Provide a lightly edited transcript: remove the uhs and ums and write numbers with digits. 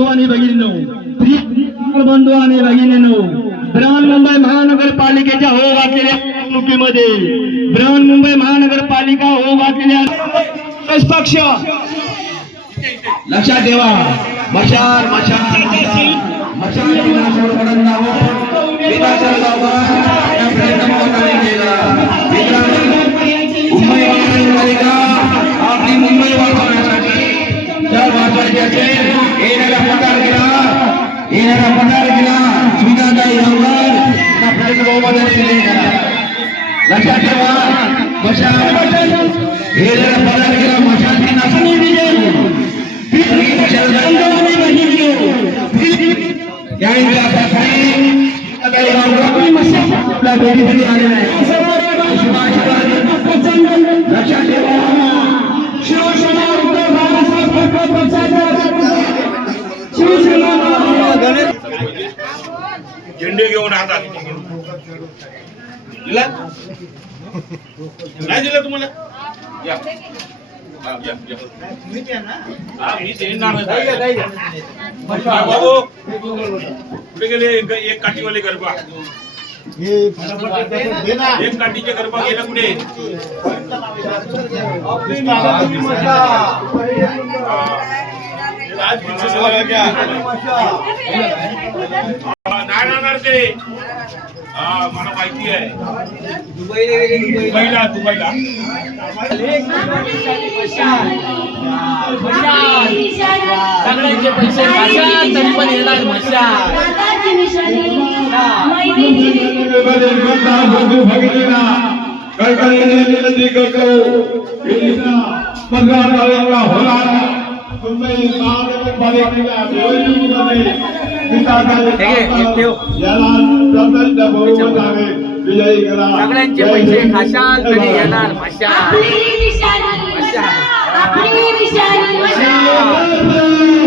बंधू आणि भगिनींनो, बंधू आणि भगिनींनो, बृहन्मुंबई महानगरपालिकेच्या हो घातलेल्या निवडणुकीमध्ये बृहन्मुंबई महानगरपालिका हो घातलेल्या निष्पक्ष लक्षात ठेवा। मशाल मशाल मशाल सोडपर्यंत मुंबई महानगरपालिका आपली मुंबई वाचवण्यासाठी जर वाचवायची असेल येणारा पठार केला सुविधादायी प्रयत्न बहुमताने दिले करा। लक्षात ठेवा मशाल येणारा पठार केला मशालची नाचणी विजय लक्षात ठेवा शिवसेना झेंडे घेऊन हातात दिला नाही दिला तुम्हाला या मी देणार बाबू कुठे गेले एक काठीवाले गरबा एक काठीचे गरबा गेला कुठे नाही राहणार ते मला माहिती आहे दुबईला सगळ्यांचे पैसे मशाल तरी पण येणार मशाल सगळ्यांचे पैसे खाशाल तरी येणार मशाल मशाल